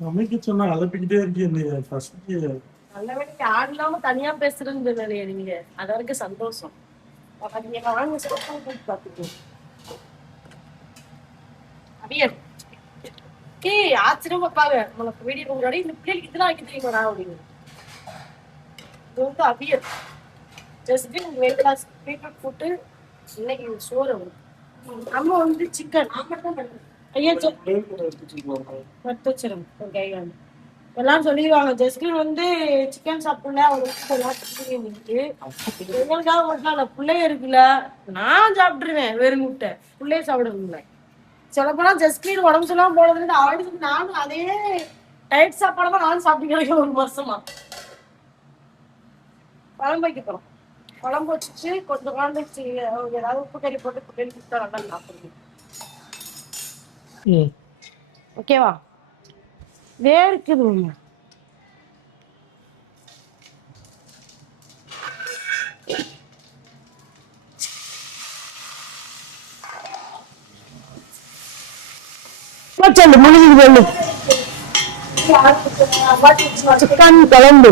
சமைக்க சொன்னா அலப்பிக்கிட்டே இருக்கீங்க ஃபர்ஸ்ட். நல்ல வேலைக்கு ஆள் இல்லாம தனியா பேசுறது வேலையா நீங்க, அது வரைக்கும் சந்தோஷம். நீங்க வாங்க பாத்துக்கோ. அவியல் ஆச்சரியம் பாப்பாங்க உங்களுக்கு வீடியோ முன்னாடி, இந்த பிள்ளைகளுக்கு இதெல்லாம் வைக்க தெரியுமா அப்படின்னு. இது வந்து அவியல் ஜஸ்ட் வெயிட் லாஸ் பீட்ரூட் போட்டு இன்னைக்கு சோறு வரும். அம்மா வந்து சிக்கன் ஐயா வச்சிரும் கையாண்டு எல்லாம் சொல்லிடுவாங்க. ஜஸ்டின் வந்து சிக்கன் சாப்பிடல, அவங்களுக்கு எங்களுக்காக மட்டும் பிள்ளைய இருக்குல்ல, நான் சாப்பிட்டுருவேன் வெறும் முட்டை, பிள்ளைய சாப்பிடுறதுல சொல்லப்போனா ஜஸ்டின் உடம்பு சொல்லாம போனதுல ஆயிடுச்சு. நானும் அதே டயட் சாப்பாடு நானும் சாப்பிட்டு ஒரு மாசமா. குழம்பு வைக்க போறோம். குழம்பு வச்சுட்டு கொஞ்சம் குழம்பு ஏதாவது உப்பு கறி போட்டு பிள்ளைங்க கொடுத்தா நல்லா சாப்பிடுங்க. ஓகேவா? வேர்க்குது. முடிஞ்சு சிக்கன் குழம்பு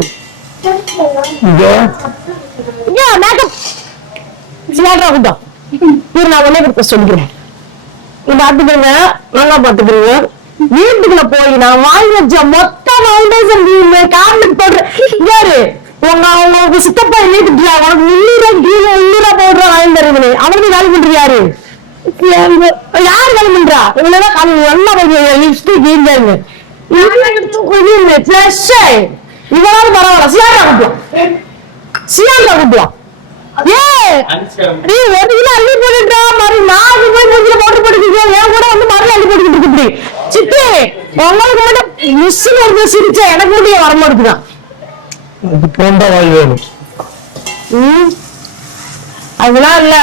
நான் உடனே கொடுக்க சொல்லிக்கிறேன். பாத்துக்கோங்க, நல்லா பாத்துக்கிறீங்க. வீட்டுக்குள்ள போய் நான் வாங்கி வச்ச மொத்த ஃபவுண்டேஷன் கார்மெண்ட் போடுறேன். உங்களுக்கு சித்தப்பா வீட்டுக்கு உனக்கு 300 பவுடர் வாங்கி தருது. அவனுக்கு காலி பண்றது யாரு? யாரு காலி பண்றா? இவ்வளவுதான் காலி. நல்லா லிப்ஸ்டிக் இருந்தாங்க இவனால பரவாயில்ல. சியாரா கூப்பிடலாம், சியாரா கூப்பிடலாம். அள்ளி போட்டுட்டா மறு 4 போய் மூஞ்சில பவுடர் போட்டுக்கிட்டு என் கூட வந்து மறு அள்ளி போட்டுக்கிட்டு இருக்கு. சித்தி உங்களுக்கு மட்டும் மிஸ்ஸில் இருந்து சிரிச்சா எனக்கு மட்டும் வர மாட்டேங்குதான். அதெல்லாம் இல்ல.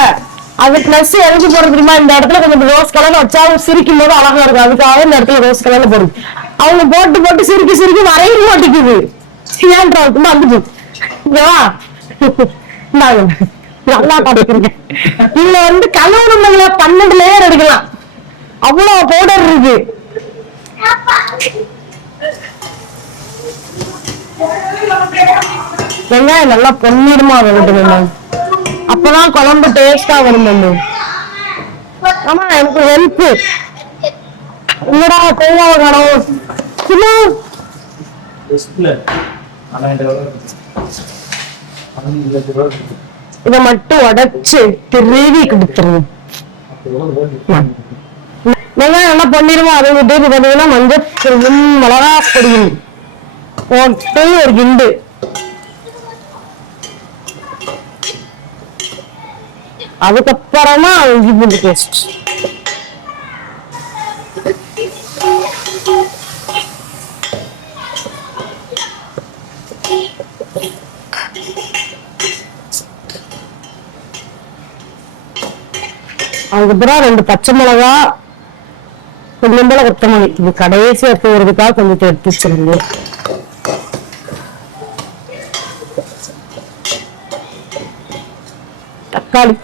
அது பிளஸ் எதுக்கு போறது தெரியுமா? இந்த இடத்துல கொஞ்சம் ரோஸ் கலர்ல வச்சாலும் சிரிக்கும் போது அழகா இருக்கும். அதுக்காக இந்த இடத்துல ரோஸ் கலர்ல போடுது. அவங்க போட்டு போட்டு சிரிக்கி சிரிக்கி வரைய மாட்டேங்குது. ஏன்றாவுக்குமா வந்துட்டு இங்கவா நல்லா பாத்துக்கிறீங்க. இதுல வந்து கலவரம்ல 12 லேயர் எடுக்கலாம். அவ்வளவு பவுடர் இருக்கு. வெங்காயம் நல்லா பொன்னிடுமா விட்டுக்கணும், அப்பதான் குழம்பு டேஸ்டா வரும். ஆமா எனக்கு ஹெல்ப் என்னடா தேங்காவை காணும். இதை மட்டும் உடைச்சு திருவி கொடுத்துருவோம். வெங்காயம் நல்லா பொன்னிடுமா. அதை விட்டு பாத்தீங்கன்னா மஞ்சள் மிளகா பொடியும் போட்டு ஒரு கிண்டு, அதுக்கப்புறமா இஞ்சி பூண்டு பேஸ்ட். அதுக்கப்புறம் 2 பச்சை மிளகா, கொஞ்சம் போல கொத்தமல்லி. இது கடைசி எடுத்துக்கிறதுக்காக கொஞ்சம் எடுத்து வச்சிருங்க. தக்காளி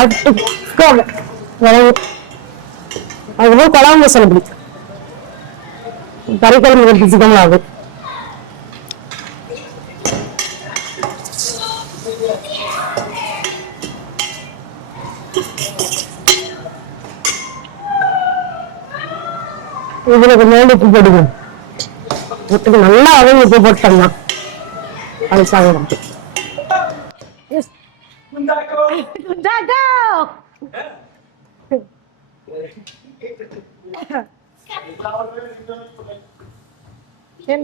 அதுக்கப்புறம் குழம்பு மசாலா பொடி, கறிக்குழம்பு வச்சுக்கோங்களா. அது இதுல கொஞ்சம் உப்பு போடுங்க. நல்லா அவங்க உப்பு போட்டோம்னா அது சாப்பிடும்.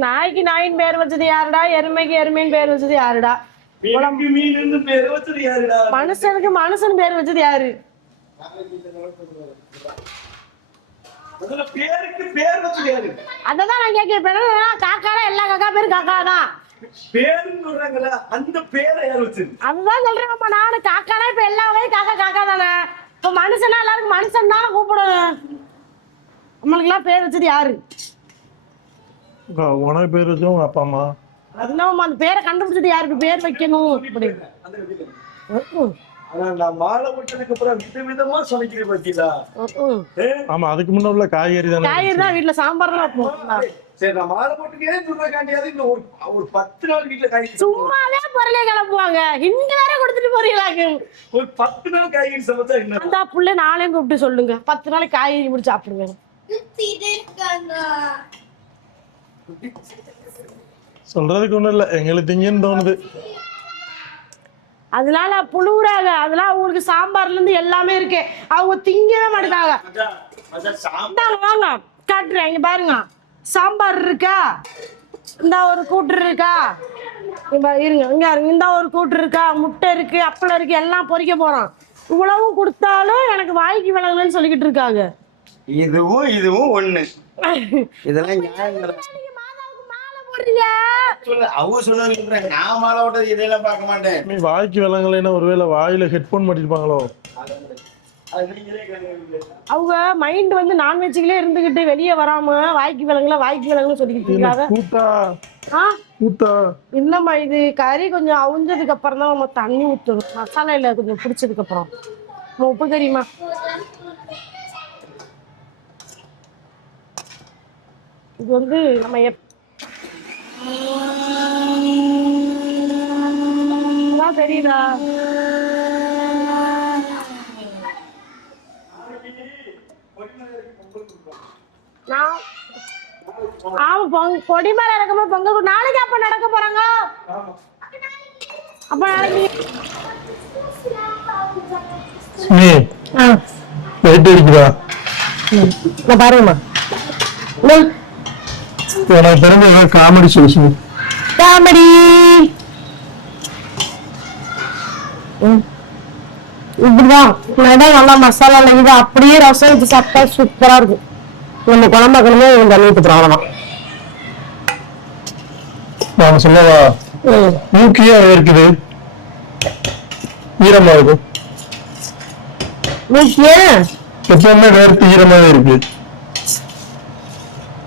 நாய்க்கு நாயின் பேர் வச்சது யாருடா? எருமைக்கு எருமையின் பேர் வச்சது யாருடா? மனுஷனுக்கு மனுஷன் பேர் வச்சது யாரு? அதான் நான் கேட்கிறேன். காக்காடா? எல்லா காக்கா பேரும் காக்கா தான். அதுதான் சொல்றேன். நானு காக்கானா இப்ப எல்லா வகையும் காக்கா காக்கா தானே. இப்ப மனுஷனா எல்லாருக்கும் மனுஷன் தானே கூப்பிடணும். நம்மளுக்கு எல்லாம் பேர் வச்சது யாரு? உனக்கு பேர் வச்சோம் உங்க அப்பா அம்மா. அதெல்லாம் அந்த பேரை கண்டுபிடிச்சது யாருக்கு பேர் வைக்கணும்? ஆனா நான் மாலை போட்டதுக்கு அப்புறம் விதவிதமா சமைக்கிறேன் பாத்தீங்களா? ஆமா, அதுக்கு முன்ன உள்ள காய்கறி தானே. காய்கறி தான் வீட்டுல சாம்பார் தான் வைப்போம். சரி, நான் மாலை போட்டுக்கே சொல்றேன்டியாவது இந்த ஒரு 10 நாள் வீட்டுல காய்கறி சும்மாவே பொருளே கிளப்புவாங்க. இங்க வேற கொடுத்துட்டு போறீங்களாங்க. ஒரு 10 நாள் காய்கறி சமைச்சா என்ன? அந்த புள்ள நாளையும் கூப்பிட்டு சொல்லுங்க. 10 நாளைக்கு காய்கறி முடிச்சு சாப்பிடுங்க. சொல்றதுக்கு ஒண்ணும் இல்ல, எங்களுக்கு திங்கன்னு தோணுது. அதனால புழுவுறாங்க. அதெல்லாம் அவங்களுக்கு சாம்பார்ல இருந்து எல்லாமே இருக்கு. அவங்க திங்கவே மாட்டாங்க. வாங்க காட்டுறேன், இங்க பாருங்க. சாம்பார் இருக்கா, இந்த ஒரு கூட்டு இருக்கா, இருங்க இங்க இந்த ஒரு கூட்டு இருக்கா, முட்டை இருக்கு, அப்பளம் இருக்கு, எல்லாம் பொரிக்க போறோம். இவ்வளவும் கொடுத்தாலும் எனக்கு வாய்க்கு விளங்கலன்னு சொல்லிக்கிட்டு இருக்காங்க. இதுவும் ஒண்ணு. இதெல்லாம் அவங்க சொன்னது நான் மாலை ஓட்டது இதெல்லாம் பார்க்க மாட்டேன். நீ வாய்க்கு விளங்கலைன்னா ஒருவேளை வாயில ஹெட்போன் மாட்டிருப்பாங்களோ? அவங்க மைண்ட் வந்து நான்வெஜ்லயே இருந்துகிட்டு வெளியே வராம வாய்க்கு விளங்கல சொல்லிக்கிட்டு இருக்காங்க. இல்லம்மா, இது கறி கொஞ்சம் அவுஞ்சதுக்கு அப்புறம் தான் நம்ம தண்ணி ஊற்றணும். மசாலால கொஞ்சம் பிடிச்சதுக்கு அப்புறம். உப்பு தெரியுமா? இது வந்து நம்ம தெரியுதா? ஆமா, கொடிமலை நடக்கும்போது பொங்கல் நாளைக்கு அப்ப நடக்க போறாங்க. அப்ப நாளைக்கு பாருங்கம்மா, எனக்கு தெரிஞ்ச காமெடி சொல்லுங்க. காமெடி இப்படிதான் நல்லா மசாலா இது அப்படியே ரசம் வச்சு சாப்பிட்டா சூப்பரா இருக்கும். நம்ம குழம்பாக்கணுமே தண்ணி ஊத்துறோம், அவ்வளவுதான். நான் சொல்லவா, மூக்கியா இருக்குது, ஈரமா இருக்கு. மூக்கிய எப்பவுமே வேர்த்து ஈரமாவே இருக்கு.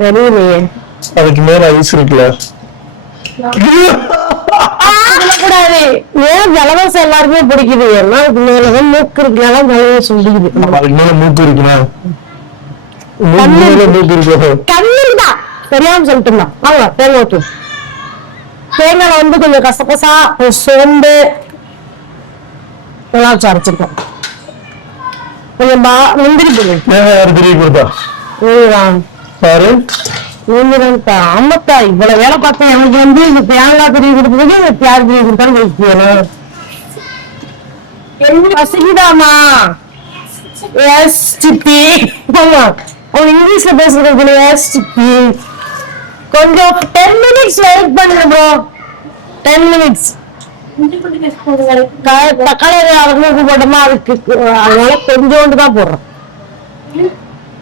தெரியலையே, அதுக்கு மேல ஐஸ் இருக்குல்ல. கூடாது. ஏன் ஜலதோஷம் எல்லாருமே பிடிக்குது? எல்லாம் இதுக்கு மேலதான் மூக்கு இருக்குனால ஜலதோஷம் பிடிக்குது. அதுக்கு மேல மூக்கு இருக்குன்னா கண்ணுதான் தெரியாம சொல்லிட்டு இருந்தான். வாங்க தேங்காய் ஊத்து. தேங்காய் வந்து கொஞ்சம் கசகசா, சோம்பு எல்லாம் வச்சு அரைச்சிருக்கோம். கொஞ்சம் முந்திரி தெரிய கொடுத்தா பாரு. ஆமாத்தா, இவ்வளவு வேலை பார்த்தேன். எனக்கு வந்து இந்த தேங்காய் பிரிவு கொடுத்ததுக்கு இந்த தியார் பிரிவு கொடுத்தாலும் வைக்கணும். பசிக்குதாமா? எஸ் சித்தி. அவங்க இங்கிலீஷ்ல பேசுறது. எஸ் சித்தி, கொஞ்சம் 10 minutes வெயிட் பண்ணுங்க ப்ரோ. 10 minutes. தக்காளி உப்பு போட்டோமா, அதுக்கு அதனால கொஞ்சோண்டு தான் போடுறோம்.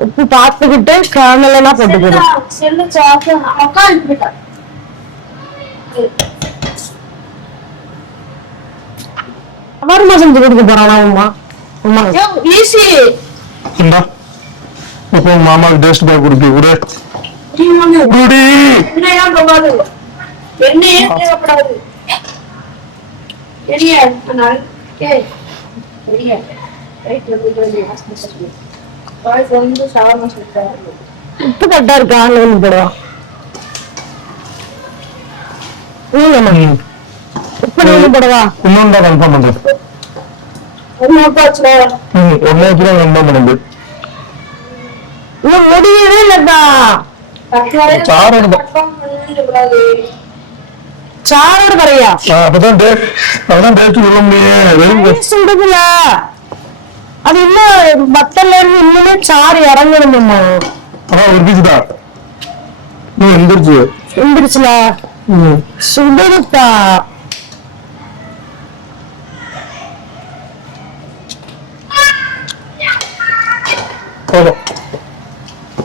உப்பு பார்த்துக்கிட்டு காணலன்னா போட்டுக்கிறோம். அமர்மா செஞ்சு கொடுக்க போறானா? ஈஸி. மாமாக்கு டேஸ்ட் பேக் கொடுத்து விடு. உப்பு கட்டா இருக்கா? போடுவா. உப்பு போடுவா. இன்னொன்று கன்ஃபார்ம் பண்றேன். முடியவே இல்லப்பா. சாரோட கரையா? அப்பதான் டேஸ்ட் சொல்ல முடியும். அது இன்னும் பத்தல இருந்து இன்னுமே சாறு இறங்கணுமா? அதான் ஒரு பீஸ் தான் எந்திரிச்சுல சுடுதா.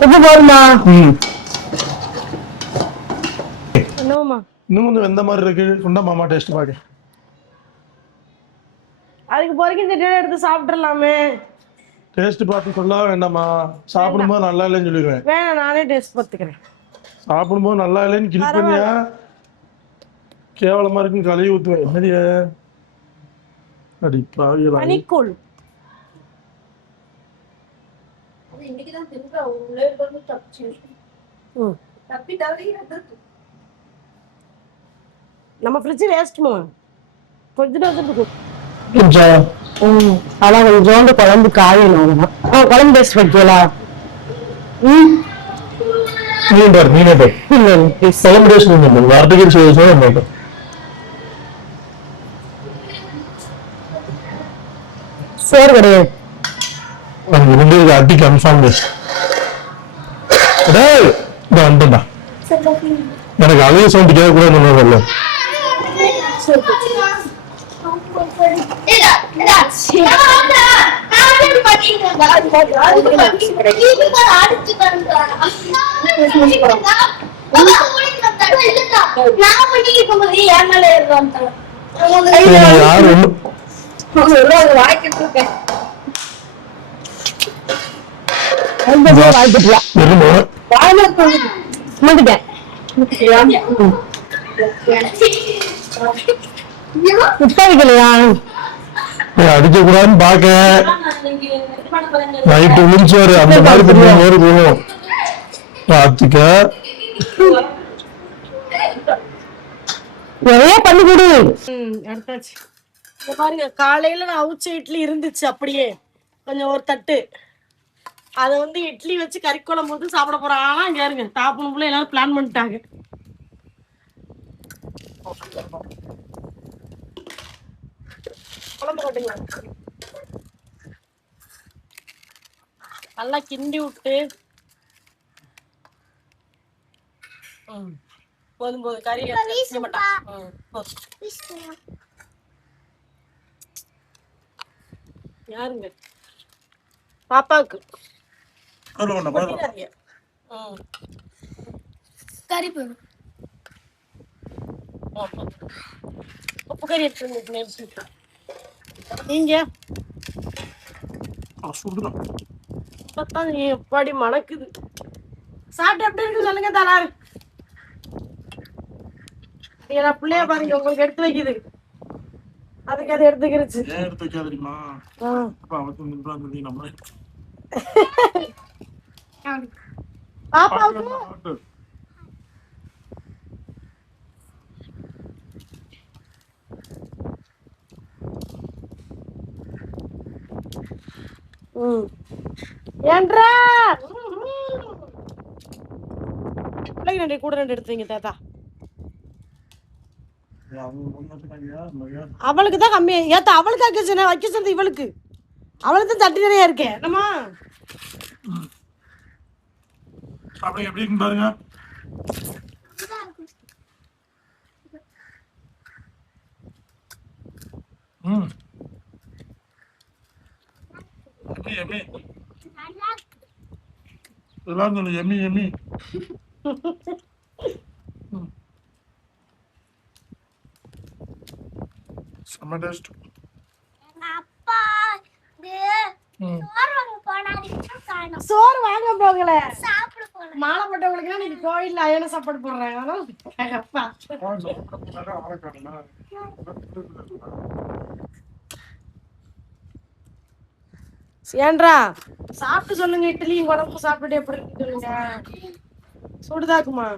உப்பு போடுமா? என்னமா இன்னும் கொஞ்சம் வெந்த மாதிரி இருக்கு. சொன்னா மாமா டேஸ்ட் பாக்க. அதுக்கு பொறுக்கி திட்டம் எடுத்து சாப்பிட்டுலாமே. டேஸ்ட் பார்த்து சொல்ல வேண்டாமா? சாப்பிடும்போது நல்லா இல்லைன்னு சொல்லிடுவேன். வேணாம், நானே டேஸ்ட் பார்த்துக்கிறேன். சாப்பிடும்போது நல்லா இல்லைன்னு கிளிக் பண்ணியா கேவலமா இருக்குன்னு கழுவி ஊத்துவேன். என்னடிய அடி பாவிகளா. பனிக்கூழ். நம்ம ஃப்ரிட்ஜ் வேஸ்ட்மா கொஞ்சம் வச்சுட்டு அதான் கொஞ்சோண்டு குழம்பு காயணும். குழம்பு டேஸ்ட் வைக்கலாம். நீனே பாரு செலிப்ரேஷன் வார்த்தைக்கு சொல்ல மாட்டேன். சோறு கிடையாது. அடி கன்ஃபார்ம் வந்துடா. எனக்கு அதைய சவுண்ட் கேட்க கூட ஒண்ணும் அடிக்க கூடாதுன்னு பாக்க நைட்டு முடிச்சாரு அந்த மாதிரி போகும் பாத்துக்க. நிறைய பண்ணி கொடு. எடுத்தாச்சு. பாருங்க காலையில நான் அவுச்ச இட்லி இருந்துச்சு அப்படியே கொஞ்சம் ஒரு தட்டு. அதை வந்து இட்லி வச்சு கறி குழம்பு ஊத்தி சாப்பிட போறான். ஆனா இங்க இருங்க தாப்பனுக்குள்ள எல்லாரும் பிளான் பண்ணிட்டாங்க. குழம்பு போட்டுங்க. நல்லா கிண்டி விட்டு போதும் போதும் கறி யாருங்க பாப்பாவுக்கு கறி போடும். உப்பு கறி எடுத்து நீங்க எப்படி மணக்குது. சாப்பிட்டு எப்படி இருக்கு சொல்லுங்க தராரு. பிள்ளைய பாருங்க உங்களுக்கு எடுத்து வைக்குது. அதுக்கு அதை எடுத்துக்கிருச்சு. எடுத்து வைக்காது தெரியுமா பாப்பாவுக்கு ஏன்றா பிள்ளைங்க கூட ரெண்டு எடுத்தீங்க தாத்தா. அவளுக்கு தான் கம்மியா ஏத்தா. அவளுக்கு வைக்க சொன்னது இவளுக்கு. அவளுக்கு தான் தட்டி நிறைய இருக்கேன். என்னம்மா எப்படி இருக்கு பாருங்க. எம்மி எம்மி செம்ம டேஸ்ட். சோறு வாங்க போகல மாலை போட்டவங்களுக்கு நீங்க கோயில்ல அயன சாப்பாடு போடுறாங்க. ஏன்றா சாப்பிட்டு சொல்லுங்க. இட்லி உடம்பு சாப்பிட்டு எப்படி இருக்கு சொல்லுங்க. சுடுதாக்குமா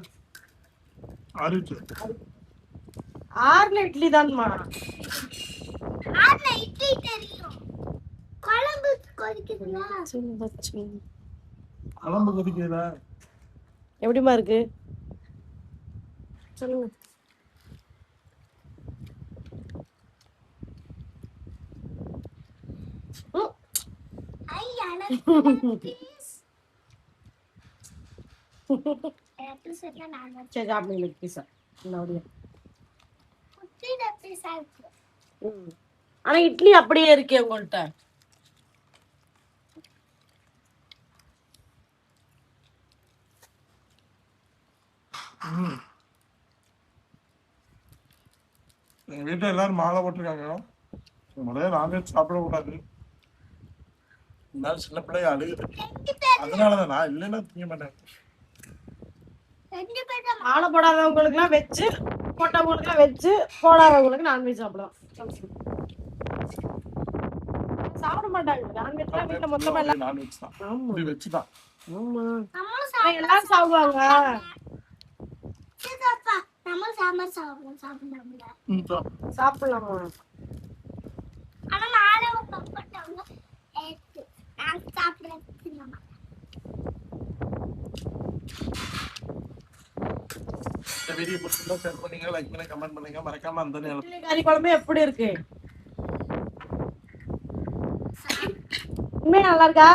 ஆறுல இட்லி தான்மா. குழம்பு கொதிக்குதா எப்படிமா இருக்கு சொல்லுங்க. ஆனா இட்லி அப்படியே இருக்கே உங்கள்கிட்ட. எங்க வீட்டுல எல்லாரும் மாலை போட்டிருக்காங்க. முதல்ல நான்வெஜ் சாப்பிட கூடாது. சின்ன பிள்ளைய அழுகுது. அதனாலதான் நான் இல்லைன்னா திங்க மாட்டேன். மாலை போடாதவங்களுக்கு எல்லாம் வெஜ், போட்டவங்களுக்கு எல்லாம் வெஜ், போடாதவங்களுக்கு நான்வெஜ் சாப்பிடலாம். சாப்பிட மாட்டாங்க. நான்வெஜ்லாம் வீட்ல மொத்தமா எல்லாம் நான்வெஜ் தான். ஆமா. இது வெஜ் தான். ஆமா. நம்மளும் ஆனா எல்லாரும் சாப்பிடுவாங்க. சாப்பிடுப்பா. நம்மளும் சாம்பார் சாப்பிடலாம்ல. சாப்பிடலாமா? ஆனா நானே உங்க அப்பட்டாங்க நான் சாப்பிடுறது நம்ம இந்த வீடியோ பிடிச்சிருந்தா ஷேர் பண்ணுங்க, லைக் பண்ணுங்க, கமெண்ட் பண்ணுங்க. மறக்காம அந்த நேரம் இட்லி கறி குழம்பு எப்படி இருக்கு? உண்மையா நல்லா இருக்கா?